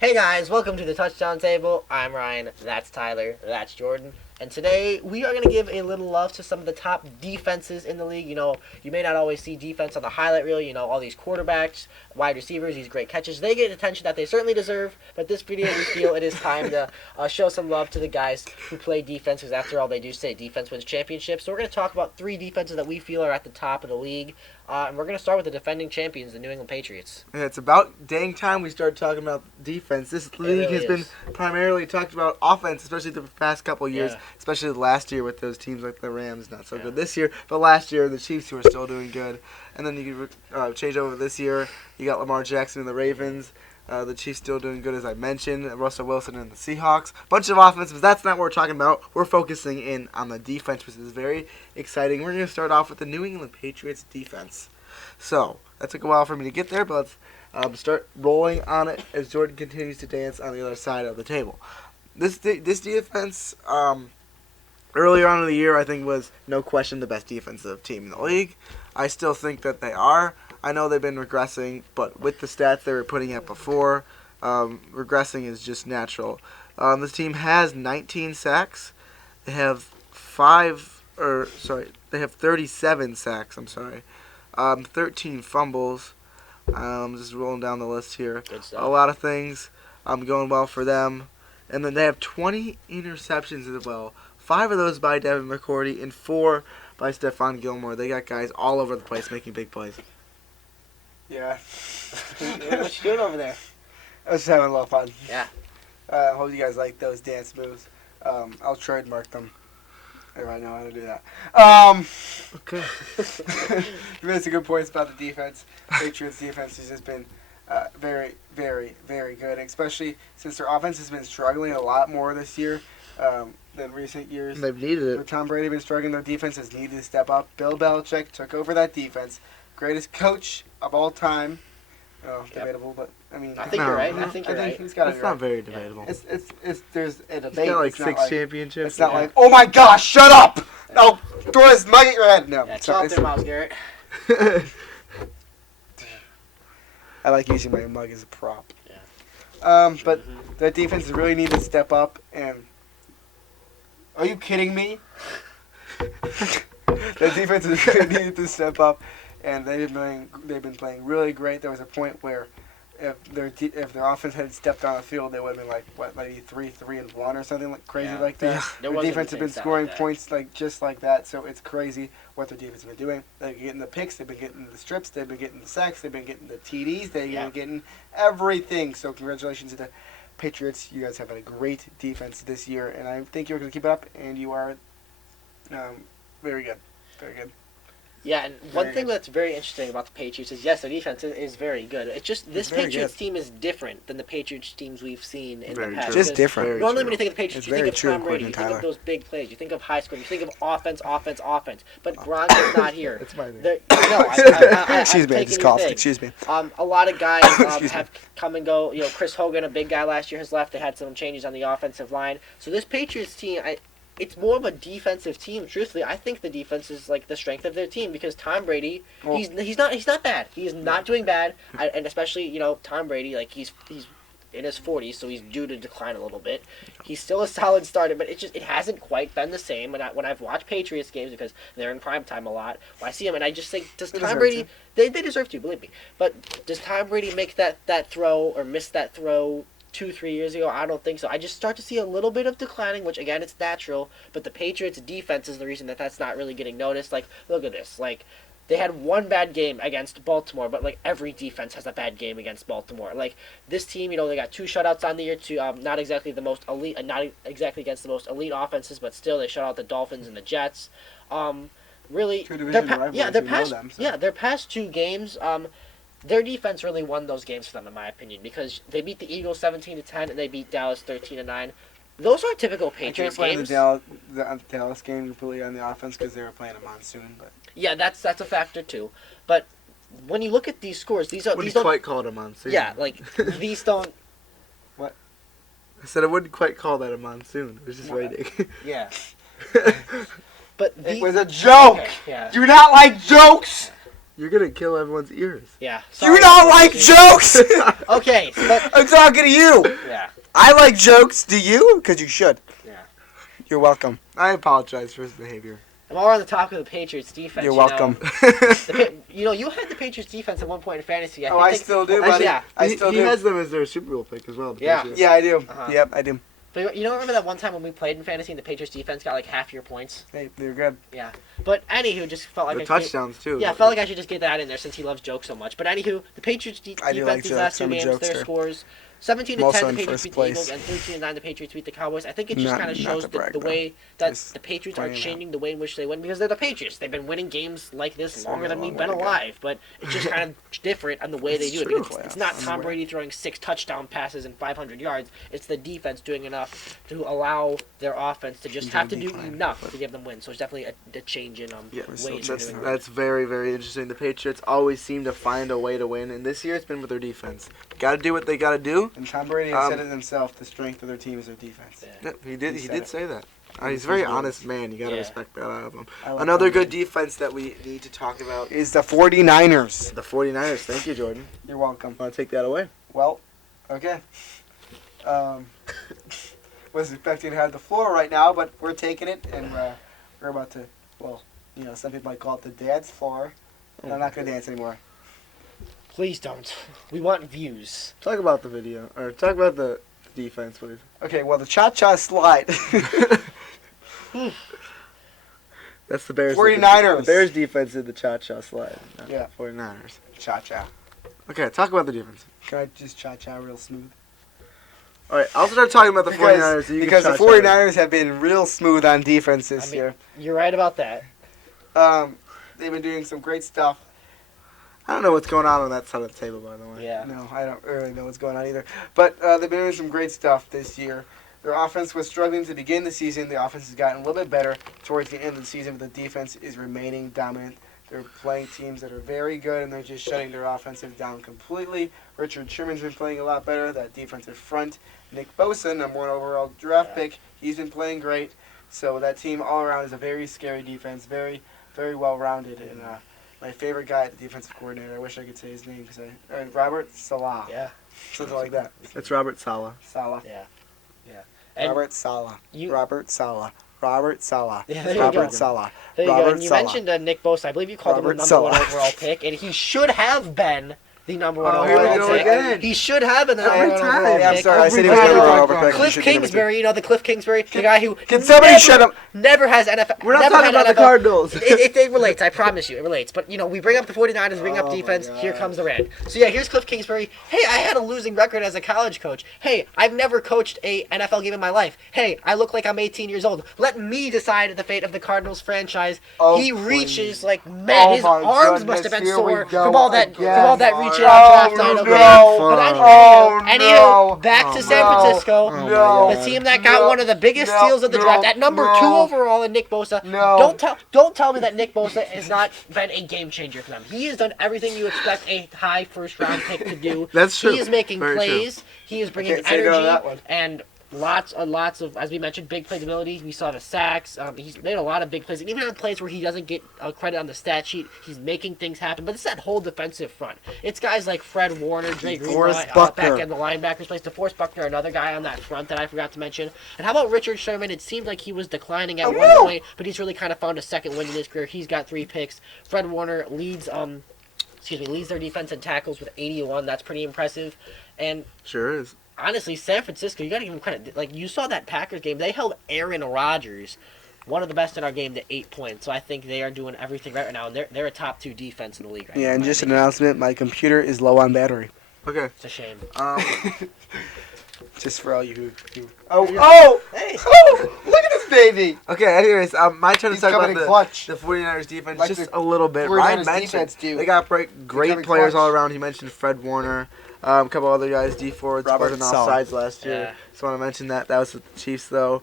Hey guys, welcome to the Touchdown Table. I'm Ryan, that's Tyler, that's Jordan. And today we are going to give a little love to some of the top defenses in the league. You know, you may not always see defense on the highlight reel. You know, all these quarterbacks, wide receivers, these great catches. They get attention that they certainly deserve. But this video, we feel it is time to show some love to the guys who play defense. Because after all, they do say defense wins championships. So we're going to talk about three defenses that we feel are at the top of the league. And we're going to start with the defending champions, the New England Patriots. Yeah, it's about dang time we started talking about defense. This league really has been is. primarily talked about offense, especially the past couple of years, Yeah. especially last year with those teams like the Rams, not so good this year, but last year the Chiefs who are still doing good. And then you could change over this year. You got Lamar Jackson and the Ravens. The Chiefs still doing good, as I mentioned. Russell Wilson and the Seahawks. Bunch of offense, but that's not what we're talking about. We're focusing in on the defense, which is very exciting. We're going to start off with the New England Patriots defense. So, that took a while for me to get there, but let's start rolling on it as Jordan continues to dance on the other side of the table. This defense, earlier on in the year, I think was no question the best defensive team in the league. I still think that they are. I know they've been regressing, but with the stats they were putting up before, regressing is just natural. This team has 19 sacks. They have 37 sacks. 13 fumbles. Just rolling down the list here. Good stuff. A lot of things going well for them. And then they have 20 interceptions as well. 5 of those by Devin McCourty and 4 by Stephon Gilmore. They got guys all over the place making big plays. Yeah. What you doing over there? I was just having a lot of fun. Yeah. Hope you guys like those dance moves. I'll trademark them. Everybody know how to do that. Okay. You made some good points about the defense. Patriots defense has just been very, very, very good, especially since their offense has been struggling a lot more this year than recent years. They've needed With it. Tom Brady been struggling, their defense has needed to step up. Bill Belichick took over that defense. Greatest coach of all time. Debatable, but I mean, I think you're right. I think you're right. he's got It's it not right. very debatable. It's there's a debate. He's got like It's not 6 championships. It's not like, oh my gosh, shut up! No, throw this mug at your head. No, Yeah, it's chill not, out it's, there, Miles Garrett. I like using my mug as a prop. Yeah. But that defense really needs to step up. And are you kidding me? The defense really needed to step up, and they've been playing really great. There was a point where if their offense had stepped on the field, they would have been like maybe 3-1 or something like crazy Yeah. like that. Yeah. There Their wasn't defense has anything been set scoring like that. points just like that, so it's crazy what their defense has been doing. They've been getting the picks, they've been getting the strips, they've been getting the sacks, they've been getting the TDs, they've Yeah. been getting everything. So congratulations to the Patriots. You guys have a great defense this year, and I think you're going to keep it up, and you are very good. Very good. Yeah, and one Very thing good. that's very interesting about the Patriots is, yes, their defense is very good. It's just this It's very Patriots good. team is different than the Patriots teams we've seen in Very the past. true. Just because different. Very Normally, true. when you think of the Patriots, It's you think very of true, Tom Brady, according you to think of Tyler. those big plays, you think of high score, you think of offense. But Gronk is not here. It's my thing. Excuse me, I just coughed. Excuse me. A lot of guys Excuse me. have come and go. You know, Chris Hogan, a big guy last year, has left. They had some changes on the offensive line. So this Patriots team, it's more of a defensive team. Truthfully, I think the defense is like the strength of their team because Tom Brady, Well- he's not bad. He is not doing bad, and especially Tom Brady, like he's in his 40s, so he's due to decline a little bit. He's still a solid starter, but it hasn't quite been the same. When I've watched Patriots games because they're in prime time a lot, I see him and I just think, does They Tom deserve Brady? to. They deserve to, believe me. But does Tom Brady make that throw or miss that throw 2-3 years ago? I don't think so. I just start to see a little bit of declining, which again, it's natural. But the Patriots' defense is the reason that's not really getting noticed. Like, look at this. Like, they had one bad game against Baltimore, but like every defense has a bad game against Baltimore. Like this team, they got 2 shutouts on the year. Not exactly the most elite, not exactly against the most elite offenses, but still they shut out the Dolphins and the Jets. Really, Two division rivals, their we know past, them, so. their past 2 games. Their defense really won those games for them, in my opinion, because they beat the Eagles 17-10 and they beat Dallas 13-9. Those are typical I can't Patriots blame games. the Dallas game completely on the offense because they were playing a monsoon. But Yeah, that's a factor too. But when you look at these scores, these Wouldn't don't. quite call it a monsoon. Yeah, like these don't. I said I wouldn't quite call that a monsoon. It was just What? raining. Yeah. But it was a joke. Okay, yeah. Do you not like jokes? You're gonna kill everyone's ears. Yeah. Do you not like jokes? Okay, but I'm talking to you. yeah. I like jokes. Do you? Because you should. Yeah. You're welcome. I apologize for his behavior. And while we're on the topic of the Patriots defense, You're welcome. You had the Patriots defense at one point in fantasy. I still do, buddy. Yeah. I still he do. has them as their Super Bowl pick as well. the Yeah. Patriots. Yeah, I do. Uh-huh. Yep, I do. But you don't remember that one time when we played in fantasy and the Patriots defense got like half your points? Hey, they're good. Yeah. But anywho, just felt like The I touchdowns too. Yeah, I felt like I should just get that in there since he loves jokes so much. But anywho, the Patriots I do defense like these jokes. last two I'm a games, their jokester. scores 17-10 I'm also the in Patriots first beat the place. Eagles, and 13-9 the Patriots beat the Cowboys. I think it just kind of Not shows to brag, the though. way that Just the Patriots are pointing out. changing the way in which they win because they're the Patriots. They've been winning games like this Still longer got a than long we've way been to go. alive, but it's just kind of different on the way they It's do it. true. Because it's not On the Tom way. Brady throwing 6 touchdown passes and 500 yards. It's the defense doing enough to allow their offense to just have to do Decline. enough to give them wins. So it's definitely a change in Yeah, ways so of that's doing it. that's very, very interesting. The Patriots always seem to find a way to win, and this year it's been with their defense. Got to do what they got to do. And Tom Brady has said it himself. The strength of their team is their defense. Yeah. Yeah, he did. He He said did it. say that. He He's a said very it. honest man. You got to Yeah. respect that out of him. I like Another Tom good Brady. defense that we need to talk about. Is the 49ers. The 49ers. Thank you, Jordan. You're welcome. Want to take that away? Well, okay. Was expecting to have the floor right now, but we're taking it, and we're about to, well, some people might call it the dance floor. And I'm not going to dance anymore. Please don't. We want views. Talk about the video, or talk about the defense, please. Okay, well, the cha-cha slide. That's the Bears. 49ers. The Bears defense did the cha-cha slide. not Yeah. the 49ers. Cha-cha. Okay, talk about the defense. Can I just cha-cha real smooth? All right, I'll start talking about the 49ers. So you can Because the cha-cha. 49ers have been real smooth on defense this year. You're right about that. They've been doing some great stuff. I don't know what's going on that side of the table, by the way. Yeah. No, I don't really know what's going on either. But they've been doing some great stuff this year. Their offense was struggling to begin the season. The offense has gotten a little bit better towards the end of the season, but the defense is remaining dominant. They're playing teams that are very good, and they're just shutting their offensive down completely. Richard Sherman's been playing a lot better. That defensive front. Nick Bosa, number 1 overall draft pick, he's been playing great. So that team all around is a very scary defense, very, very well-rounded. And my favorite guy at the defensive coordinator, I wish I could say his name, Robert Salah. Yeah. Something like that. It's Robert Saleh. Salah. Yeah. Yeah. And Robert Salah. you- Robert Salah. Robert Salah. Yeah, there you Robert go. Salah. There you go. Robert And you Saleh. mentioned Nick Bosa. I believe you called him Robert the number 1 Saleh. overall pick, and he should have been the number 1 Oh, here we overall go pick. again. He should have been the Every number 1 time. overall Yeah, I'm pick. sorry. I said he was Every going to time. be over pick. Cliff He should be number Kingsbury, the Cliff Kingsbury, the guy who Can somebody never, shut up? never has NFL. We're not never talking had about the NFL. Cardinals. It relates. I promise you, it relates. But we bring up the 49ers, we bring Oh up my defense. God. Here comes the rant. So yeah, here's Cliff Kingsbury. Hey, I had a losing record as a college coach. Hey, I've never coached a NFL game in my life. Hey, I look like I'm 18 years old. Let me decide the fate of the Cardinals franchise. Oh, He please. reaches like man, Oh, his my arms must have goodness, been here we sore go from all that again. reaching Oh, on draft night. no. Okay. But Oh, anywho, no. back to Oh, San no. Francisco. No. The team that got one of the biggest No. steals of the draft, at number 2 No. overall in Nick Bosa. No. Don't tell me that Nick Bosa has not been a game changer for them. He has done everything you expect a high first round pick to do. That's true. He is making Very plays. He is bringing can't say no to that one. energy and lots of, as we mentioned, big playability. We saw the sacks. He's made a lot of big plays, and even on plays where he doesn't get credit on the stat sheet, he's making things happen. But it's that whole defensive front. It's guys like Fred Warner, Dre DeForest Greenlaw, Buckner. back in the linebackers place. DeForest Buckner, another guy on that front that I forgot to mention. And how about Richard Sherman? It seemed like he was declining at one point, but he's really kind of found a second wind in his career. He's got 3 picks. Fred Warner leads their defense in tackles with 81. That's pretty impressive. And Sure is. honestly, San Francisco, you got to give them credit. Like, you saw that Packers game. They held Aaron Rodgers, one of the best in our game, to 8 points. So I think they are doing everything right now. And they're a top 2 defense in the league right now. Yeah, and in my just an opinion. announcement, my computer is low on battery. Okay. It's a shame. Just for all you who... Hey! Oh! Look at this baby! Okay, anyways, my turn to He's talk coming about in clutch. the 49ers defense Like just the a little bit. 49ers Ryan mentioned defense do. they got great coming players clutch. all around. He mentioned Fred Warner, a couple other guys, D Ford, Robert Spartan Saleh. offsides last year. Yeah. Just want to mention that. That was with the Chiefs, though.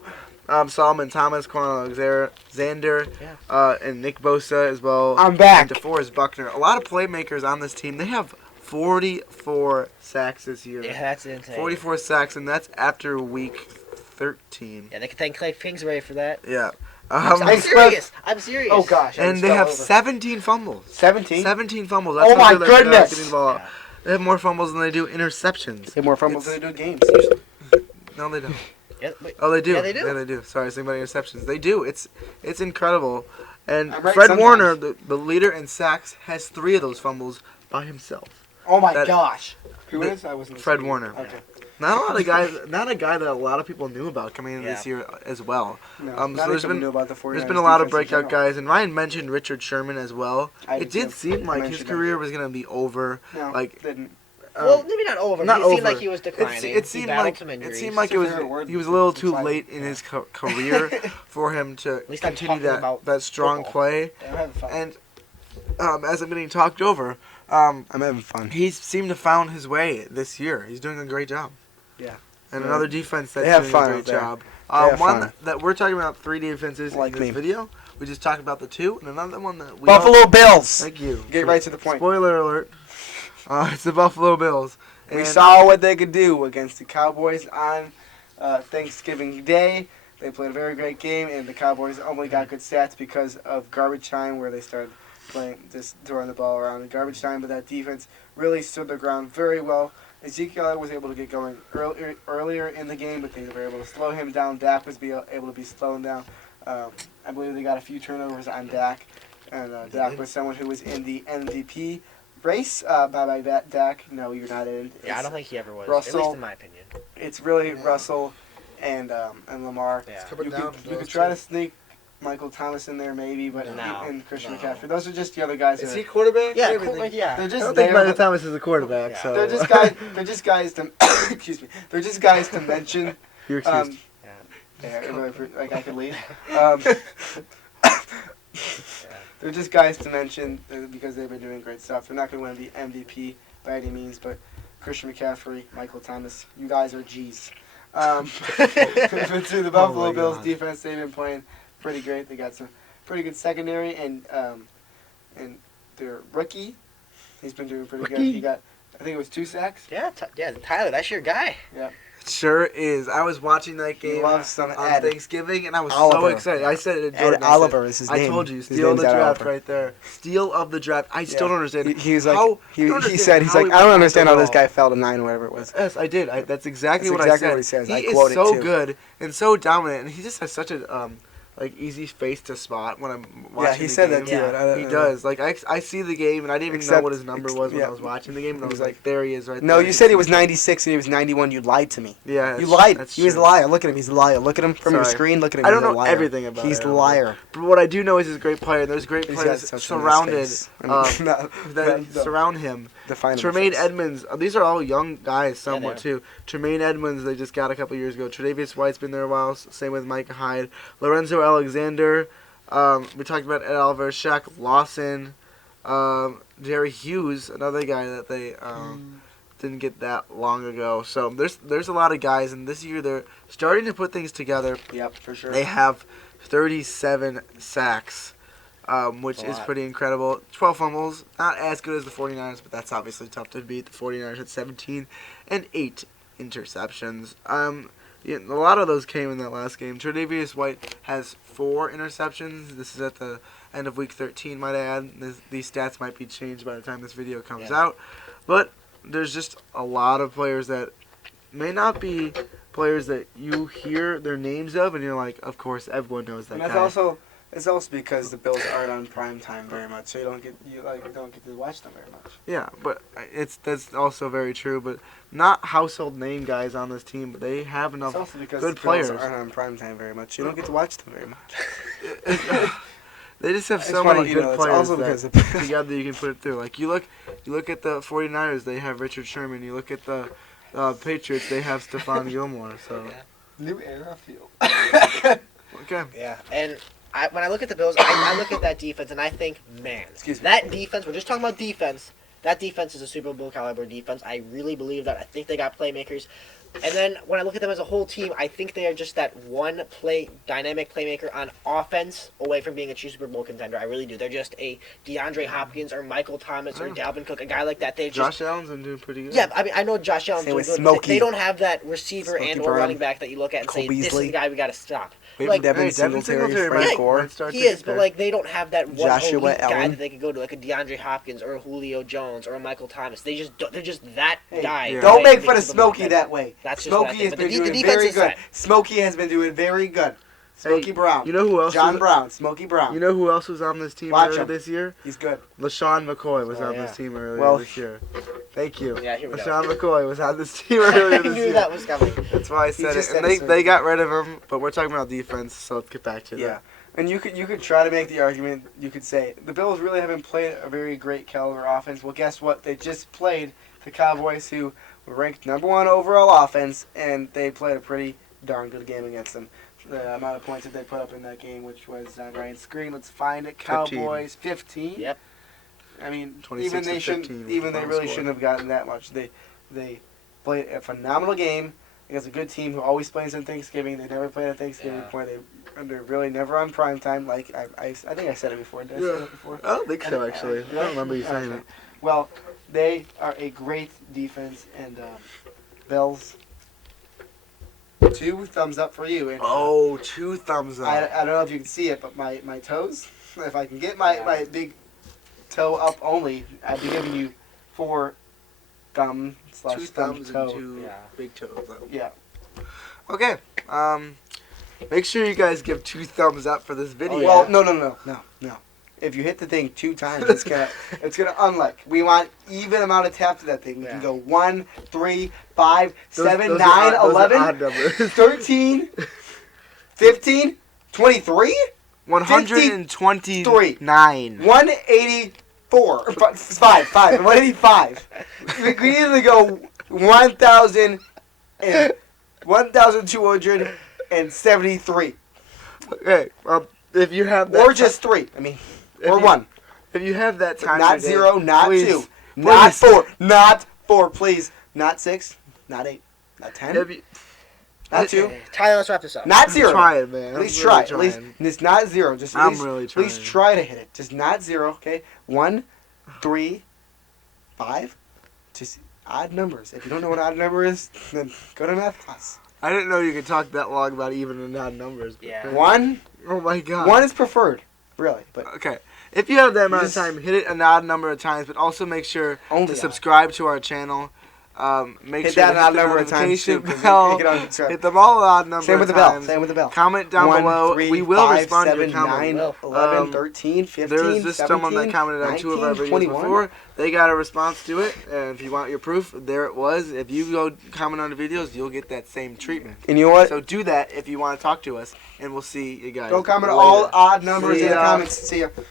Solomon Thomas, Quan Alexander, and Nick Bosa as well. I'm back. And DeForest Buckner. A lot of playmakers on this team. They have 44 sacks this year. Yeah, that's insane. 44 sacks, and that's after week 13. Yeah, they can thank Clay Kingsbury for that. Yeah. I'm serious. I'm serious. Oh gosh. I And just they fell have over. 17 fumbles. 17. 17 fumbles. Oh how my good they're goodness. getting the ball out. Yeah. They have more fumbles than they do interceptions. They have more fumbles It's- than they do games. Usually. No, they don't. Yeah, wait. Oh, they do. Yeah, they do. Yeah, they do. Sorry, I was thinking about interceptions. They do. It's incredible. And I'm right Fred sometimes. Warner, the leader in sacks, has 3 of those fumbles by himself. Oh my That- gosh. Who the- is? I wasn't. Fred listening. Warner. Okay. Not a lot of guys. Not a guy that a lot of people knew about coming in Yeah. this year as well. No, So not there's even been- knew about the 49ers There's been a lot of defense in breakout general. guys, and Ryan mentioned Richard Sherman as well. I It did did seem like his mentioned him. career was gonna be over. No, like, didn't. Well, maybe not over. not But it seemed over. like he was declining. It seemed he battled like some injuries. it seemed like It's it a was fair word he was a little to too fight. late in his career for him to least I'm continue talking about that strong football. play. I'm having fun. And as I'm getting talked over, I'm having fun. he's seemed to found his way this year. He's doing a great job. Yeah. And Yeah. another defense that's They have doing fun a great out there. job. They have One fun. that we're talking about 3 defenses Like in this me. video. We just talked about the 2, and another one that we Buffalo Bills. Thank you. Get right to the point. Spoiler alert. It's the Buffalo Bills. We And- saw what they could do against the Cowboys on Thanksgiving Day. They played a very great game, and the Cowboys only got good stats because of garbage time, where they started playing, just throwing the ball around in garbage time. But that defense really stood their ground very well. Ezekiel was able to get going earlier in the game, but they were able to slow him down. Dak was able to be slowed down. I believe they got a few turnovers on Dak, and Dak was someone who was in the MVP race. Bye Dak. No, you're not in. Yeah, I don't think he ever was. At Russell- least in my opinion. It's really Yeah. Russell and Lamar. Yeah. Coming You down could, to you those could try two. to sneak Michael Thomas in there maybe, but No. and Christian No. McCaffrey. Those are just the other guys. Is That he quarterback? Yeah, Everything. cool, yeah. they're I just don't think there. Michael Thomas is a quarterback, Yeah. so They're just guys. They're just guys to. Excuse me. They're just guys to mention. You're excused. Like I could leave. They're just guys to mention because they've been doing great stuff. They're not going to win the MVP by any means, but Christian McCaffrey, Michael Thomas, you guys are G's. But to the Buffalo my Bills God. defense, they've been playing pretty great. They got some pretty good secondary, and their rookie, he's been doing pretty good. Rookie? He got, I think it was 2 sacks. Yeah, Tyler, that's your guy. Sure is. I was watching that He game loves some on Ed. Thanksgiving, and I was so Oliver. excited. I said it. Ed Jordan, I said- Oliver is his name. I told you, His steal name's the Ed draft Oliver. right there. Steal of the draft. I still Yeah. don't understand. He was like, how, he I don't said, understand he's how like, he I don't went understand how this off guy fell to 9 or whatever it was. Yes, I did. That's exactly That's what exactly I said. what he says. He I is quote it so too. good and so dominant, and he just has such a easy face to spot when I'm watching. Yeah, he the said game. that too. Yeah. He does. Like I see the game, and I didn't even know Except- what his number was when yeah. I was watching the game, and I was He's like, there he is, right No, there. you said he was 96 and he was 91. You lied to me. Yeah, You that's- lied. that's He was a true. liar. Look at him. He's a liar. Look at him from your Sorry. screen. Look at him. I He's don't a know liar. everything about He's it. the liar. But what I do know is he's a great player. And there's great He's players got such a surrounded nice face. I mean, not- that no. surround him. Define Tremaine face. Edmonds. These are all young guys, somewhat they too. Tremaine Edmonds, they just got a couple years ago. Tre'Davious White's been there a while. Same with Micah Hyde, Lorenzo Alexander. We talked about Ed Oliver, Shaq Lawson, Jerry Hughes, another guy that they didn't get that long ago. So there's a lot of guys, and this year they're starting to put things together. Yep, for sure. They have 37 sacks, which That's a is lot. pretty incredible. 12 fumbles, not as good as the 49ers, but that's obviously tough to beat. The 49ers had 17 and 8 interceptions. Yeah, a lot of those came in that last game. Tre'Davious White has 4 interceptions. This is at the end of week 13, might I add. These stats might be changed by the time this video comes Yeah. out. But there's just a lot of players that may not be players that you hear their names of, and you're like, of course, everyone knows that And guy. it's also because the Bills aren't on prime time very much, so you don't get to watch them very much. Yeah, but that's also very true. But not household name guys on this team, but they have enough. It's also because good the Bills players. aren't on prime time very much. You don't get to watch them very much. They just have I so just wanna many let you good know, it's players also that because the- together you can put it through. Like you look at the 49ers, they have Richard Sherman. You look at the Patriots, they have Stephon Gilmore. So New era field. okay, Yeah, and when I look at the Bills, I look at that defense, and I think, man, Excuse me. that defense, we're just talking about defense, that defense is a Super Bowl caliber defense. I really believe that. I think they got playmakers. And then when I look at them as a whole team, I think they are just that one dynamic playmaker on offense away from being a true Super Bowl contender. I really do. They're just a DeAndre Hopkins or Michael Thomas or Dalvin Cook, a guy like that. They just Josh Allen's been doing pretty good. yeah. I mean, I know Josh Allen's Same doing with good. Smokey. They don't have that receiver Smokey and or Brown. running back that you look at and Cole say this is Beasley. the guy we got to stop. Wait, Like, Devin Hey, Devin Singletary, Singletary Frank might Gore. start to he get is, but there. like they don't have that one Joshua elite guy Allen. that they could go to, like a DeAndre Hopkins or a Julio Jones or a Michael Thomas. They're just that guy. yeah. Don't away make from fun being of a Super Bowl Smokey contender. that way. That's just what I Smokey think. has But been the doing defense very is good. set. Smokey has been doing very good. Smokey Brown. You know who else? John was, Brown. Smokey Brown. You know who else was on this team Watch earlier him. this year? He's good. LaShawn McCoy was Oh, on yeah. this team earlier Well, this year. Thank you. Yeah, here we go. LaShawn McCoy was on this team earlier I this knew year. that was coming. That's why I said it. just And said they, it, so they you- got rid of him, but we're talking about defense, so let's get back to Yeah. that. And you could try to make the argument. You could say the Bills really haven't played a very great caliber offense. Well, guess what? They just played the Cowboys, who were ranked #1 overall offense, and they played a pretty darn good game against them. The amount of points that they put up in that game, which was on Ryan's screen. Let's find it. 15. Cowboys 15. Yep. I mean, 26 even they to shouldn't. 15 was Even the they final really score. shouldn't have gotten that much. They played a phenomenal game against a good team who always plays on Thanksgiving. They never played on Thanksgiving Yeah. before. They're really never on prime time. Like I think I said it before. Did I say Yeah. it before? I don't think so, actually. I don't remember you saying Okay. it. Well, they are a great defense, and Bills. 2 thumbs up for you. And, Oh, 2 thumbs up. I don't know if you can see it, but my toes. If I can get my big toe up only, I'd be giving you 4 thumb / 2 thumb thumbs toe. and 2 Yeah. big toes. Yeah. Okay. Make sure you guys give 2 thumbs up for this video. Well, no. If you hit the thing 2 times, it's gonna unlock. We want even amount of taps to that thing. We can go 1, 3, 5, 7, Those 9, are odd 11, numbers. 13, 15, 23, 129. 184. 5. 185. We can either go 1,000 and 1,273. Okay, if you have that Or just 3. I mean, or 1. If you have that time Not today, 0, not please, 2, not please. 4, not 4, please. Not 6, not 8, not 10, If you, not 2, Tyler, let's wrap this up. not I'm 0. trying, man. At least I'm try. really At least trying. it's not 0. Just at I'm least, really at least trying. try to hit it. Just not 0. Okay. 1, 3, 5. Just odd numbers. If you don't know what odd number is, then go to math class. I didn't know you could talk that long about even and odd numbers. But Yeah. 1. Oh my god. 1 is preferred, really, but Okay. If you have that amount of Just- time, hit it an odd number of times, but also make sure only to odd. subscribe to our channel. Make Hit sure that to odd hit the number of times too. notification 'Cause bell. you can unsubscribe. Hit them all odd number Same with the of bell. times. Same with the bell. Comment down 1, below. 3, We will 5, respond 7, to your comment. 9, Will. 11, Um, 13, 15, There was just 17, someone that commented on 2 of our 19, videos 21. before. They got a response to it, and if you want your proof, there it was. If you go comment on the videos, you'll get that same treatment. And you know what? So do that if you want to talk to us, and we'll see you guys. Go comment later. all odd numbers See in the ya. comments. See ya.